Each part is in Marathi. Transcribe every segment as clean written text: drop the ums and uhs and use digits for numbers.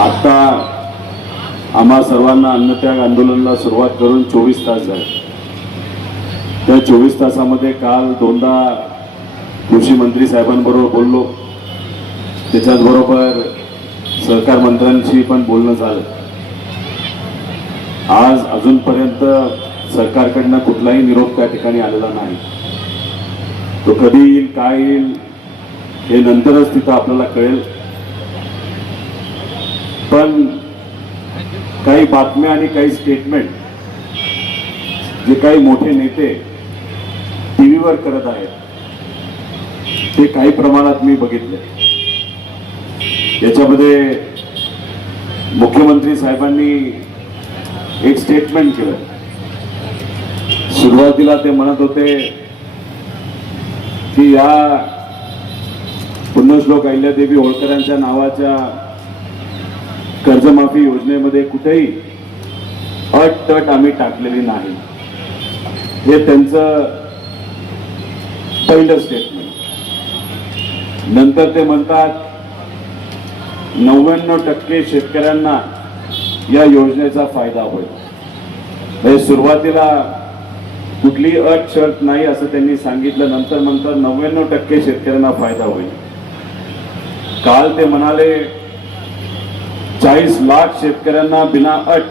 आता आम्हा सर्वांना अन्नत्याग आंदोलनाला सुरुवात करून 24 तास झाले. त्या 24 तासामध्ये काल दोनदा कृषी मंत्री साहेबांबरोबर बोललो. त्याच्याचबरोबर सहकार मंत्र्यांशी पण बोलणं झालं. आज अजूनपर्यंत सरकारकडनं कुठलाही निरोप त्या ठिकाणी आलेला नाही. तो कधी येईल, काय येईल हे नंतरच तिथं आपल्याला कळेल. पण काही बातम्या आणि काही स्टेटमेंट जे काही मोठे नेते टीव्हीवर करत आहेत ते काही प्रमाणात मी बघितले. याच्यामध्ये मुख्यमंत्री साहेबांनी एक स्टेटमेंट केलं. सुरुवातीला ते म्हणत होते की या पुण्यश्लोक अहिल्यादेवी होळकरांच्या नावाच्या कर्जमाफी योजनेमध्ये कुठेही अट आम्ही टाकलेली नाही. हे त्यांचं पहिलं स्टेटमेंट. नंतर ते म्हणतात 99% शेतकऱ्यांना या योजनेचा फायदा होईल. म्हणजे सुरुवातीला कुठली अट शर्त नाही असं त्यांनी सांगितलं. नंतर 99% शेतकऱ्यांना फायदा होईल. काल ते म्हणाले 40 लाख शेतकऱ्यांना बिना अट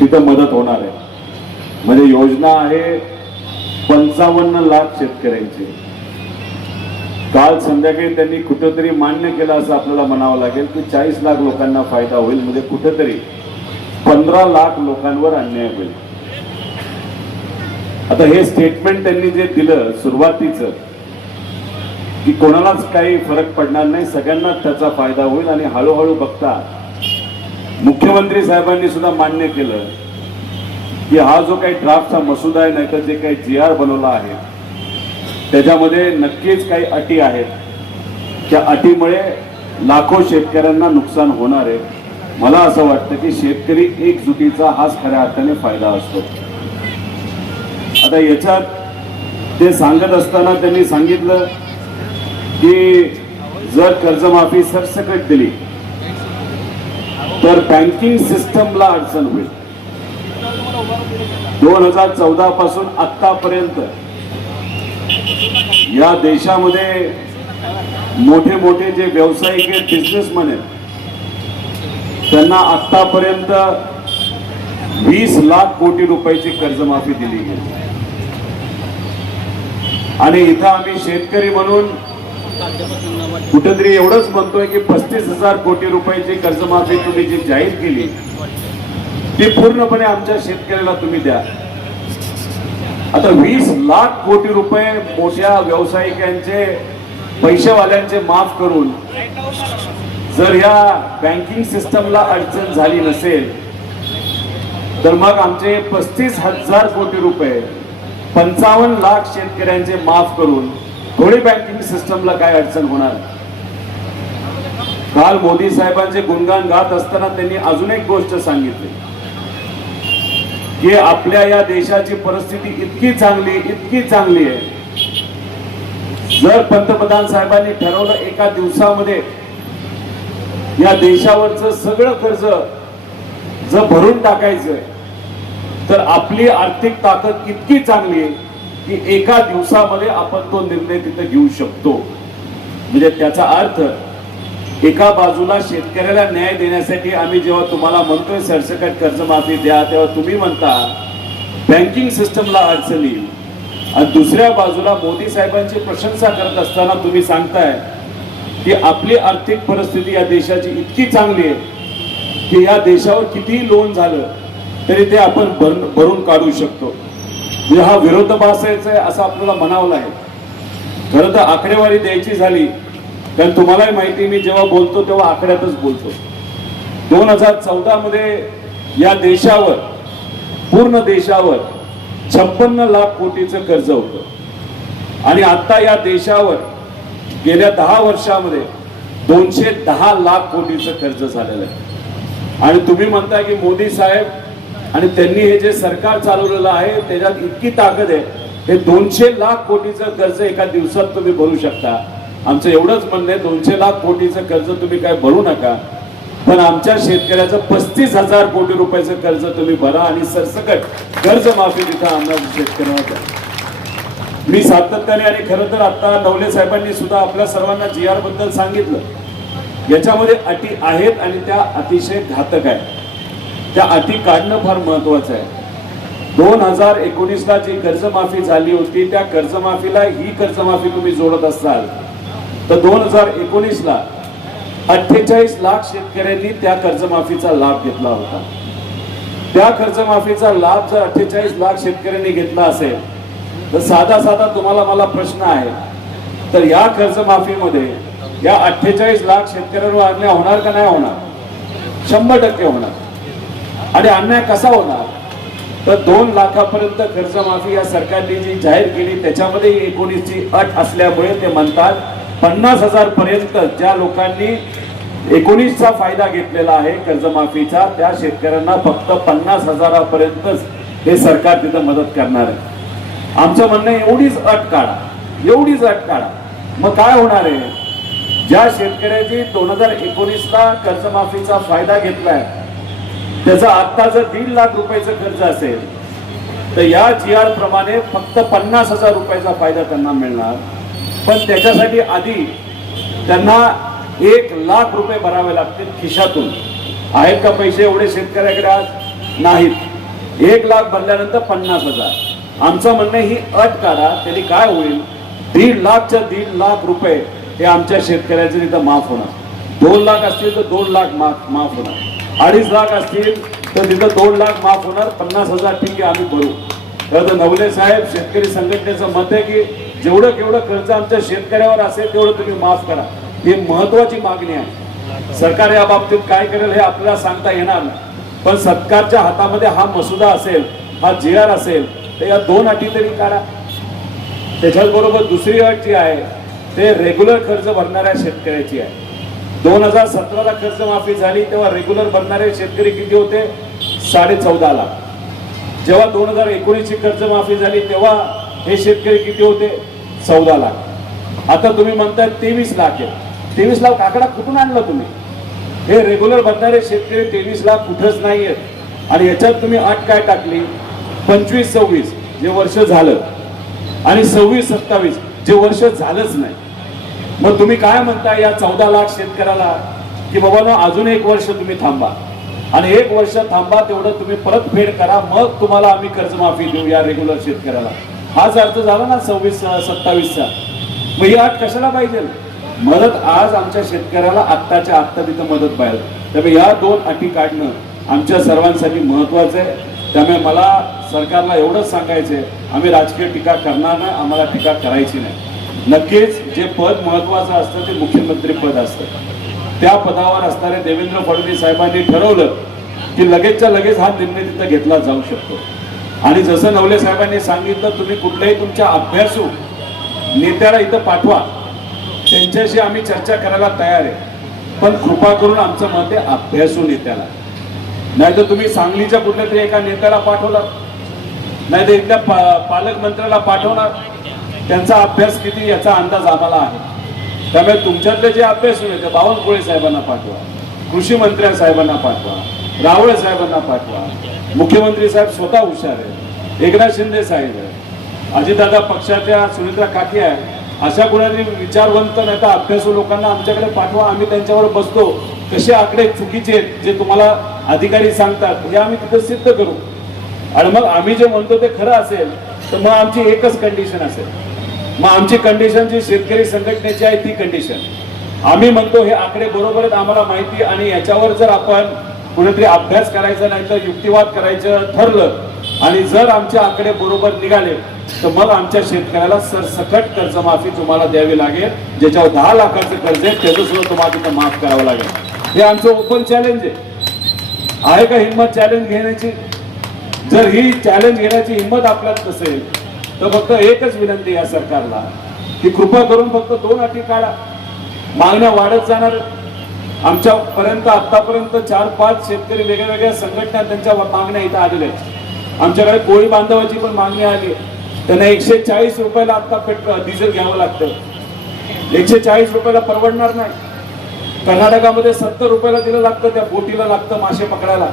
तिथं मदत होणार आहे. म्हणजे योजना आहे 55 लाख शेतकऱ्यांची. काल संध्याकाळी त्यांनी कुठेतरी मान्य केलं असं आपल्याला म्हणावं लागेल की 40 लाख लोकांना फायदा होईल. म्हणजे कुठेतरी 15 लाख लोकांवर अन्याय होईल. आता हे स्टेटमेंट त्यांनी जे दिलं सुरुवातीचं की कोणालाच काही फरक पडणार नाही, सगळ्यांना त्याचा फायदा होईल. आणि हळूहळू बघता मुख्यमंत्री साहेबांनी सुद्धा मान्य केलं की हा जो काही ड्राफ्टचा मसुदा आहे, नाही तर जे काही GR बनवला आहे त्याच्यामध्ये नक्कीच काही अटी आहेत. त्या अटीमुळे लाखो शेतकऱ्यांना नुकसान होणार आहे. मला असं वाटतं की शेतकरी एकजुटीचा हाच खऱ्या अर्थाने फायदा असतो. आता याच्यात ते सांगत असताना त्यांनी सांगितलं की जर कर्जमाफी सरसकट दिली तर बँकिंग सिस्टमला अडचण होईल. 2014 पासून आतापर्यंत या देशामध्ये मोठे मोठे जे व्यावसायिक आहेत, बिझनेसमॅन आहेत, त्यांना आतापर्यंत 20 लाख कोटी रुपयाची कर्जमाफी दिली गेली. आणि इथं आम्ही शेतकरी म्हणून कुठेतरी एवढंच म्हणतोय की 35,000 कोटी रुपयाची कर्जमाफी तुम्ही जी जाहीर केली ती पूर्णपणे आमच्या शेतकऱ्याला तुम्ही द्या. आता 20 लाख कोटी रुपये मोठ्या व्यावसायिकांचे, पैसेवाल्यांचे माफ करून जर या बँकिंग सिस्टमला अडचण झाली नसेल तर मग आमचे 35,000 कोटी रुपये 55 लाख शेतकऱ्यांचे माफ करून थोडी बँकिंग सिस्टमला काय अडचण होणार. काल मोदी साहेबांचे गुणगान गात असताना त्यांनी अजून एक गोष्ट सांगितली की आपल्या या देशाची परिस्थिती इतकी चांगली आहे. जर पंतप्रधान साहेबांनी ठरवलं एका दिवसामध्ये या देशावरचं सगळं कर्ज जर भरून टाकायचं तर आपली आर्थिक ताकद इतकी चांगली आहे की एका दिवसामध्ये आपण तो निर्णय तिथे घेऊ शकतो. म्हणजे त्याचा अर्थ एका बाजूला शेतकऱ्याला न्याय देण्यासाठी आम्ही जेव्हा तुम्हाला म्हणतोय सरसकट कर्जमाफी द्या, तेव्हा तुम्ही म्हणता बँकिंग सिस्टमला अडचण येईल. आणि दुसऱ्या बाजूला मोदी साहेबांची प्रशंसा करत असताना तुम्ही सांगताय की आपली आर्थिक परिस्थिती या देशाची इतकी चांगली आहे की या देशावर कितीही लोन झालं तरी ते आपण भरून काढू शकतो. म्हणजे हा विरोधाभास आहे असं आपल्याला म्हणावं लागेल. खरं तर आकडेवारी द्यायची झाली कारण तुम्हालाही माहिती, मी जेव्हा बोलतो तेव्हा आकड्यातच बोलतो. 2014 मध्ये या देशावर, पूर्ण देशावर 56 लाख कोटीचं कर्ज होतं. आणि आता या देशावर गेल्या 10 वर्षामध्ये 210 लाख कोटीचं कर्ज झालेलं आहे. आणि तुम्ही म्हणताय की मोदी साहेब आणि त्यांनी हे जे सरकार चालवलेलं आहे त्याच्यात इतकी ताकद आहे, हे 200 लाख कोटीचं कर्ज एका दिवसात तुम्ही भरू शकता. आमचं एवढंच म्हणणं आहे, 200 लाख कोटीचं कर्ज तुम्ही काय भरू नका, पण आमच्या शेतकऱ्याचं 35,000 कोटी रुपयाचं कर्ज तुम्ही भरा आणि सरसकट कर्ज माफी तिथं आम्हाला शेतकऱ्यांना द्या. मी सातत्याने आणि खरं तर आता नवले साहेबांनी सुद्धा आपल्या सर्वांना GR बद्दल सांगितलं. याच्यामध्ये अटी आहेत आणि त्या अतिशय घातक आहेत. त्या अटी काढणं फार महत्वाचं आहे. 2019ला जी कर्जमाफी झाली होती त्या कर्जमाफीला ही कर्जमाफी तुम्ही जोडत असाल तर 2019ला 48 लाख शेतकऱ्यांनी त्या कर्जमाफीचा लाभ घेतला होता. त्या कर्जमाफीचा लाभ जर 48 लाख शेतकऱ्यांनी घेतला असेल तर साधा तुम्हाला मला प्रश्न आहे, तर या कर्जमाफीमध्ये या 48 लाख शेतकऱ्यांवर अन्याय होणार का नाही होणार? 100% होणार. आणि अन्याय कसा होणार? तर 2 लाखापर्यंत कर्जमाफी या सरकारने जी जाहीर केली त्याच्यामध्ये 19ची अट असल्यामुळे ते म्हणतात 50,000 पर्यंत ज्या लोकांनी 19चा फायदा घेतलेला आहे कर्जमाफीचा त्या शेतकऱ्यांना फक्त 50,000पर्यंतच हे सरकार तिथं मदत करणार आहे. आमचं म्हणणं एवढीच अट काढा, एवढीच अट काढा. मग काय होणार आहे? ज्या शेतकऱ्याची 2019ला कर्जमाफीचा फायदा घेतलाय त्याचा आता जर 1.5 लाख रुपयाचं कर्ज असेल तर या GR प्रमाणे फक्त 50,000 रुपयाचा फायदा त्यांना मिळणार. पण त्याच्यासाठी आधी त्यांना 1 लाख रुपये भरावे लागतील खिशातून. आहेत का पैसे एवढे शेतकऱ्याकडे? आज नाहीत. 1 लाख भरल्यानंतर 50,000. आमचं म्हणणं ही अट काढा. त्यांनी काय होईल? 1.5 लाखच्या 1.5 लाख रुपये हे आमच्या शेतकऱ्याचे तिथं माफ होणार. 2 लाख असतील तर 2 लाख माफ होणार. 2.5 लाख असतील तर तिथं 2 लाख माफ होणार. 50,000 ठीक आहे, आम्ही भरू. तर नवले साहेब, शेतकरी संघटनेचं मत आहे की जेवढं केवढं कर्ज आमच्या शेतकऱ्यावर असेल तेवढं तुम्ही माफ करा. ही महत्वाची मागणी आहे. सरकार या बाबतीत काय करेल हे आपल्याला सांगता येणार नाही, पण सरकारच्या हातामध्ये हा मसुदा असेल, हा GR असेल तर या 2 अटी तरी काढा. त्याच्याबरोबर दुसरी अट जी आहे ते रेग्युलर कर्ज भरणाऱ्या शेतकऱ्याची आहे. 2017ला कर्जमाफी झाली तेव्हा रेग्युलर भरणारे शेतकरी किती होते? 14.5 लाख. जेव्हा 2019ची कर्जमाफी झाली तेव्हा हे शेतकरी किती होते? 14 लाख. आता तुम्ही म्हणताय 23 लाख आहे. 23 लाख आकडा कुठून आणला तुम्ही? हे रेग्युलर भरणारे शेतकरी 23 लाख कुठंच नाही आहेत. आणि याच्यात तुम्ही अट काय टाकली? 25-26 जे वर्ष झालं आणि 26-27 जे वर्ष झालंच नाही. मग तुम्ही काय म्हणताय या 14 लाख शेतकऱ्याला की बाबा अजून 1 वर्ष तुम्ही थांबा आणि 1 वर्ष थांबा, तेवढं तुम्ही परतफेड करा, मग तुम्हाला आम्ही कर्जमाफी देऊ या रेग्युलर शेतकऱ्याला. हाच अर्थ झाला ना 26-27चा. मग ही अट कशाला पाहिजे? मदत आज आमच्या शेतकऱ्याला आत्ताच्या आत्ता तिथं मदत पाहिजे. त्यामुळे या 2 अटी काढणं आमच्या सर्वांसाठी महत्वाचं आहे. त्यामुळे मला सरकारला एवढंच सांगायचंय, आम्ही राजकीय टीका करणार नाही, आम्हाला टीका करायची नाही. नक्कीच जे पद महत्वाचं असतं ते मुख्यमंत्री पद असतं. त्या पदावर असणारे देवेंद्र फडणवीस साहेबांनी ठरवलं की लगेचच्या लगेच हा निर्णय तिथं घेतला जाऊ शकतो. आणि जसं नवले साहेबांनी सांगितलं, तुम्ही कुठल्याही तुमच्या अभ्यासू नेत्याला इथं पाठवा, त्यांच्याशी आम्ही चर्चा करायला तयार आहे. पण कृपा करून आमचं मत आहे अभ्यासू नेत्याला. नाही तर तुम्ही सांगलीच्या कुठल्या तरी एका नेत्याला पाठवला, नाही तर इथल्या पालकमंत्र्याला पाठवणार. त्यांचा अभ्यास किती याचा अंदाज आम्हाला आहे. त्यामुळे तुमच्यातले जे अभ्यासू नेते बावनकुळे साहेबांना पाठवा, कृषी मंत्री साहेबांना पाठवा, रावळ साहेबांना पाठवा. मुख्यमंत्री साहेब स्वतः हुशार आहे, एकनाथ शिंदे साहेब आहे, अजितदादा पक्षाच्या सुनित्रा काकी आहे. अशा कुणातरी विचारवंत नाही तर अभ्यासू लोकांना आमच्याकडे पाठवा. आम्ही त्यांच्यावर बसतो. कसे आकडे चुकीचे जे तुम्हाला अधिकारी सांगतात हे आम्ही तिथे सिद्ध करू. आणि मग आम्ही जे म्हणतो ते खरं असेल तर मग आमची एकच कंडिशन असेल. मग आमची कंडिशन जी शेतकरी संघटनेची आहे ती कंडिशन, आम्ही म्हणतो हे आकडे बरोबर आहेत, आम्हाला माहिती, आणि याच्यावर जर आपण कुठेतरी अभ्यास करायचा नाही तर युक्तिवाद करायचं ठरलं आणि जर आमचे आकडे बरोबर निघाले तर मग आमच्या शेतकऱ्याला सरसकट कर्जमाफी तुम्हाला द्यावी लागेल. ज्याच्यावर 10 लाखाचं कर्ज आहे त्याचं सुद्धा तुम्हाला तिथं माफ करावं लागेल. हे आमचं ओपन चॅलेंज आहे का हिंमत चॅलेंज घेण्याची? जर ही चॅलेंज घेण्याची हिंमत आपल्यात नसेल तर फक्त एकच विनंती या सरकारला की कृपा करून फक्त 2 अटी काढा. मागण्या वाढत जाणार. आमच्यापर्यंत आतापर्यंत 4-5 शेतकरी वेगळ्या संघटना त्यांच्या मागण्या इथं आलेल्या आहेत. आमच्याकडे कोळी बांधवाची पण मागणी आली. त्यांना 140 रुपयाला आता डिझेल घ्यावं लागतं. 140 रुपयाला परवडणार नाही. कर्नाटकामध्ये 70 रुपयाला दिलं लागतं, त्या बोटीला लागतं मासे पकडायला.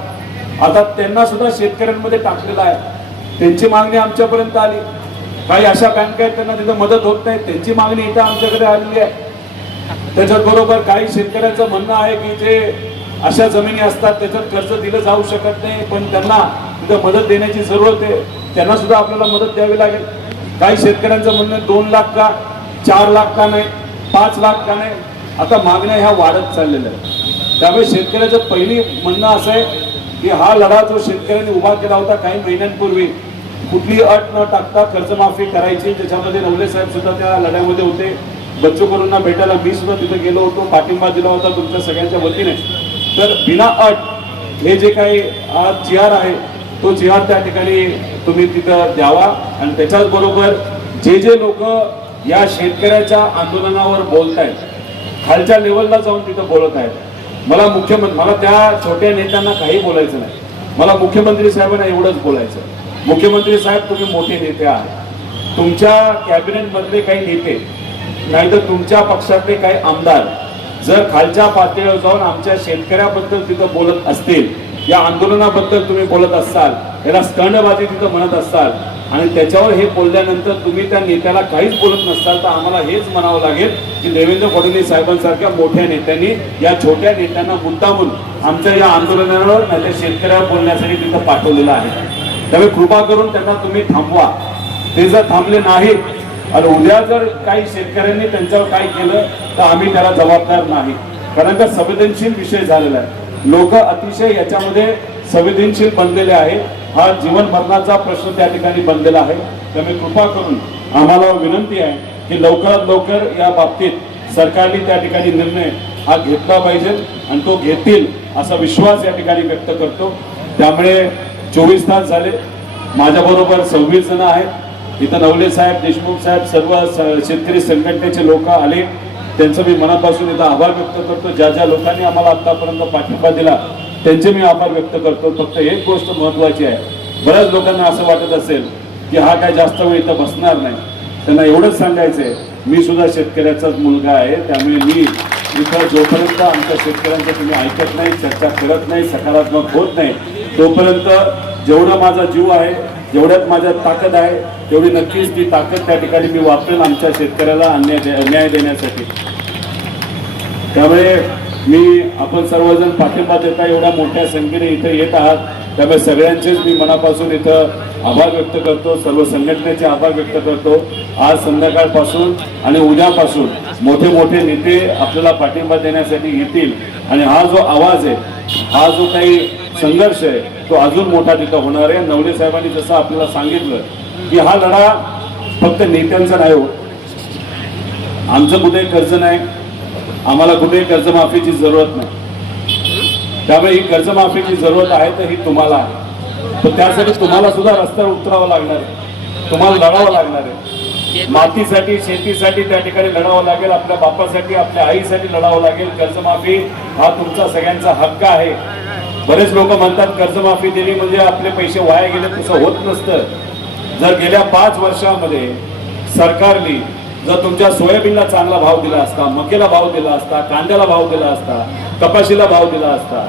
आता त्यांना सुद्धा शेतकऱ्यांमध्ये टाकलेलं आहे. त्यांची मागणी आमच्यापर्यंत आली. काही अशा बँका आहेत त्यांना तिथं मदत होत नाही, त्यांची मागणी इथं आमच्याकडे आलेली आहे. त्याच्याबरोबर काही शेतकऱ्यांचं म्हणणं आहे की जे अशा जमिनी असतात त्याच्यात कर्ज दिलं जाऊ शकत नाही, पण त्यांना तिथं मदत देण्याची जरूरत आहे, त्यांना सुद्धा आपल्याला मदत द्यावी लागेल. काही शेतकऱ्यांचं म्हणणं 2 लाख का 4 लाख का नाही, 5 लाख का नाही. आता मागण्या ह्या वाढत चाललेल्या आहेत. त्यामुळे शेतकऱ्याचं पहिली म्हणणं असं आहे की हा लढा जो शेतकऱ्यांनी उभा केला होता काही महिन्यांपूर्वी, कुठली अट न टाकता कर्जमाफी करायची, त्याच्यामध्ये नवले साहेब सुद्धा त्या लढ्यामध्ये होते. बच्चू कडूंना भेटायला मी सुद्धा तिथे गेलो होतो, पाठिंबा दिला होता तुमच्या सगळ्यांच्या वतीने. तर बिना अट हे जे काही आज GR आहे तो GR त्या ठिकाणी तुम्ही तिथं द्यावा. आणि त्याच्याच बरोबर जे जे लोक या शेतकऱ्याच्या आंदोलनावर बोलतायत, खालच्या लेवलला जाऊन तिथं बोलत आहेत, मला त्या छोट्या नेत्यांना काही बोलायचं नाही. मला मुख्यमंत्री साहेबांना एवढंच बोलायचं, मुख्यमंत्री साहेब तुम्ही मोठे नेते आहात, तुमच्या कॅबिनेट मधले काही नेते नाहीतर तुमच्या पक्षातले काही आमदार जर खालच्या पातळीवर जाऊन आमच्या शेतकऱ्याबद्दल तिथं बोलत असतील, या आंदोलनाबद्दल तुम्ही बोलत असाल, याला स्टंडबाजी तिथं म्हणत असाल आणि त्याच्यावर हे बोलल्यानंतर तुम्ही त्या नेत्याला काहीच बोलत नसाल, तर आम्हाला हेच म्हणावं लागेल की देवेंद्र फडणवीस साहेबांसारख्या मोठ्या नेत्यांनी या छोट्या नेत्यांना मुद्दामून आमच्या या आंदोलनावर नाही तर शेतकऱ्यावर बोलण्यासाठी तिथं पाठवलेलं आहे. त्यामुळे कृपा करून त्यांना तुम्ही थांबवा. ते जर थांबले नाही आणि उद्या जर काही शेतकऱ्यांनी त्यांच्यावर काय केलं तर आम्ही त्याला जबाबदार नाही. कारण का संवेदनशील विषय झालेला आहे. लोक अतिशय याच्यामध्ये संवेदनशील बनलेले आहे. हा जीवन मरणाचा प्रश्न त्या ठिकाणी बनलेला आहे. त्यामुळे कृपा करून आम्हाला विनंती आहे की लवकरात लवकर या बाबतीत सरकारने त्या ठिकाणी निर्णय हा घेतला पाहिजे आणि तो घेतील असा विश्वास या ठिकाणी व्यक्त करतो. त्यामुळे 24 तास झाले, माझ्याबरोबर 26 जण आहेत. इथं नवले साहेब, देशमुख साहेब, सर्व शेतकरी संघटनेचे लोक आले, त्यांचं मी मनापासून इथं आभार व्यक्त करतो. ज्या ज्या लोकांनी आम्हाला आतापर्यंत पाठिंबा दिला त्यांचे मी आभार व्यक्त करतो. फक्त एक गोष्ट महत्वाची आहे, बऱ्याच लोकांना असं वाटत असेल की हा काय जास्त वेळ इथं बसणार नाही. त्यांना एवढंच सांगायचंय, मी सुद्धा शेतकऱ्याचाच मुलगा आहे. त्यामुळे मी इथं जोपर्यंत आमच्या शेतकऱ्यांचं तुम्ही ऐकत नाही, चर्चा करत नाही, सकारात्मक होत नाही, तोपर्यंत जेवढा माझा जीव आहे, जेवढ्यात माझ्यात ताकद आहे, तेवढी नक्कीच ती ताकद त्या ठिकाणी मी वापरेन आमच्या शेतकऱ्याला न्याय देण्यासाठी. त्यामुळे आपण सर्वजण पाठिंबा देता एवढ्या मोठ्या संख्येने इथे येत आहात, त्यामुळे सगळ्यांचेच मी मनापासून इथं आभार व्यक्त करतो. सर्व संघटनेचे आभार व्यक्त करतो. आज संध्याकाळपासून आणि उद्यापासून मोठे मोठे नेते आपल्याला पाठिंबा देण्यासाठी येतील आणि हा जो आवाज आहे, हा जो काही संघर्ष आहे तो अजून मोठा तिथं होणार आहे. नवले साहेबांनी जसं आपल्याला सांगितलं की हा लढा फक्त नेत्यांचा नाही होत. आमचं कुठे कर्ज नाही, आम्हाला कुठे कर्जमाफीची जरूरत नाही. त्यामुळे ही कर्जमाफीची जरूरत आहे तर ही तुम्हाला आहे. तर त्यासाठी तुम्हाला सुद्धा रस्त्यावर उतरावं लागणार आहे, तुम्हाला लढावं लागणार आहे. मातीसाठी, शेतीसाठी त्या ठिकाणी लढावं लागेल, आपल्या बापासाठी, आपल्या आईसाठी लढावं लागेल. कर्जमाफी हा तुमचा सगळ्यांचा हक्क आहे. बरेच लोक म्हणतात कर्जमाफी दिली म्हणजे आपले पैसे वाया गेले, तसं होत नसतं. जर गेल्या 5 वर्षामध्ये सरकारने जर तुमच्या सोयाबीनला चांगला भाव दिला असता, मकेला भाव दिला असता, कांद्याला भाव दिला असता, कपाशीला भाव दिला असता,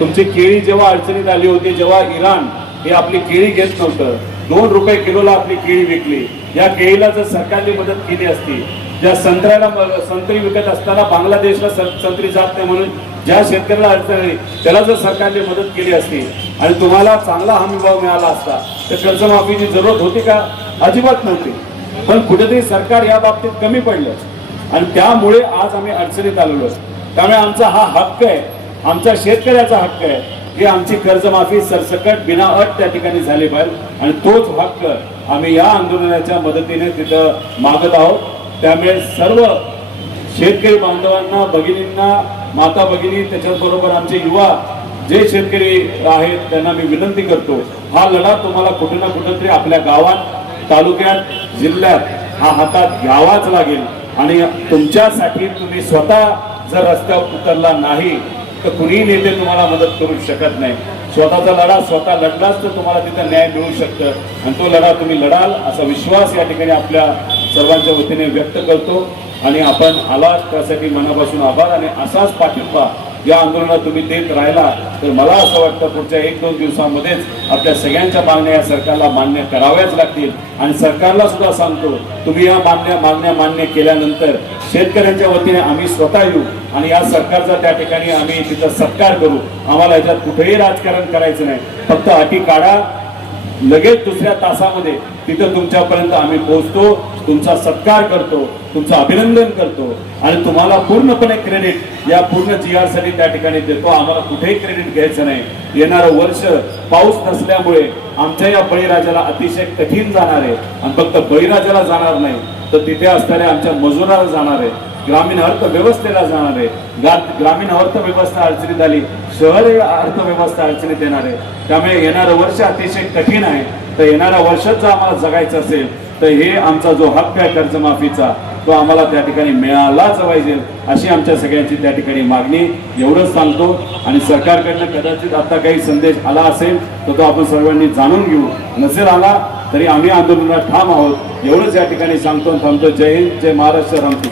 तुमची केळी जेव्हा अडचणीत आली होती, जेव्हा इराण हे आपली केळी घेत नव्हतं, 2 रुपये किलोला आपली केळी विकली, या केळीला जर सरकारने मदत केली असती, ज्या संत्री विकत असताना बांगलादेशला संत्री जात नाही म्हणून ज्या शेतकऱ्याला अडचण आली त्याला जर सरकारने मदत केली असती आणि तुम्हाला चांगला हमी भाव मिळाला असता तर कर्जमाफीची जरूरत होती का? अजिबात नव्हती. पण कुठेतरी सरकार या बाबतीत कमी पडलं आणि त्यामुळे आज आम्ही अडचणीत आलेलो. त्यामुळे आमचा हा हक्क आहे, आमच्या शेतकऱ्याचा हक्क आहे की आमची कर्जमाफी सरसकट बिना अट त्या ठिकाणी झाली पाहिजे आणि तोच हक्क आम्ही या आंदोलनाच्या मदतीने तिथं मागत आहोत. त्यामुळे सर्व शेतकरी बांधवांना, भगिनींना, माता भगिनी, त्याच्याबरोबर आमचे युवा जे शेतकरी आहेत त्यांना मी विनंती करतो, हा लढा तुम्हाला कुठे ना कुठेतरी आपल्या गावात, तालुक्यात, जिल्ह्यात हा हातात घ्यावाच लागेल. आणि तुमच्यासाठी तुम्ही स्वतः जर रस्त्यावर उतरला नाही तर कुणीही नेते तुम्हाला मदत करू शकत नाही. स्वतःचा लढा स्वतः लढलाच तर तुम्हाला तिथं न्याय मिळू शकतं आणि तो लढा तुम्ही लढाल असा विश्वास या ठिकाणी आपल्या सर्वांच्या वतीने व्यक्त करतो आणि आपण आलात त्यासाठी मनापासून आभार आणि असाच पाठिंबा या आंदोलनात तुम्ही देत राहिला तर मला असं वाटतं पुढच्या 1-2 दिवसांमध्येच आपल्या सगळ्यांच्या मागण्या या सरकारला मान्य कराव्याच लागतील आणि सरकारला सुद्धा सांगतो तुम्ही या मागण्या मान्य केल्यानंतर शेतकऱ्यांच्या वतीने आम्ही स्वतः येऊ आणि या सरकारचा त्या ठिकाणी आम्ही तिथं सत्कार करू. आम्हाला याच्यात कुठेही राजकारण करायचं नाही. फक्त अटी काढा, लगेच दुसऱ्या तासामध्ये तिथं तुमच्यापर्यंत आम्ही पोहोचतो, तुमचा सत्कार करतो, तुमचं अभिनंदन करतो आणि तुम्हाला पूर्णपणे क्रेडिट या पूर्ण GR साठी त्या ठिकाणी देतो. आम्हाला कुठेही क्रेडिट घ्यायचं नाही. येणारं वर्ष पाऊस नसल्यामुळे आमच्या या बळीराजाला अतिशय कठीण जाणार आहे आणि फक्त बळीराजाला जाणार नाही तर तिथे असणाऱ्या आमच्या मजुराला जाणार आहे, ग्रामीण अर्थव्यवस्थेला जाणार आहे. ग्रामीण अर्थव्यवस्था अडचणीत आली, शहर अर्थव्यवस्था अडचणीत येणार आहे. त्यामुळे येणारं वर्ष अतिशय कठीण आहे. तर येणाऱ्या वर्षात जर आम्हाला जगायचं असेल तर हे आमचा जो हक्क आहे कर्जमाफीचा तो आम्हाला त्या ठिकाणी मिळालाच पाहिजे अशी आमच्या सगळ्यांची त्या ठिकाणी मागणी. एवढंच सांगतो आणि सरकारकडनं कदाचित आता काही संदेश आला असेल तर तो आपण सर्वांनी जाणून घेऊ. नसेल आला तरी आम्ही आंदोलनात ठाम आहोत एवढंच या ठिकाणी सांगतो. थांबतो. जय हिंद, जय महाराष्ट्र, रामकृष्ण.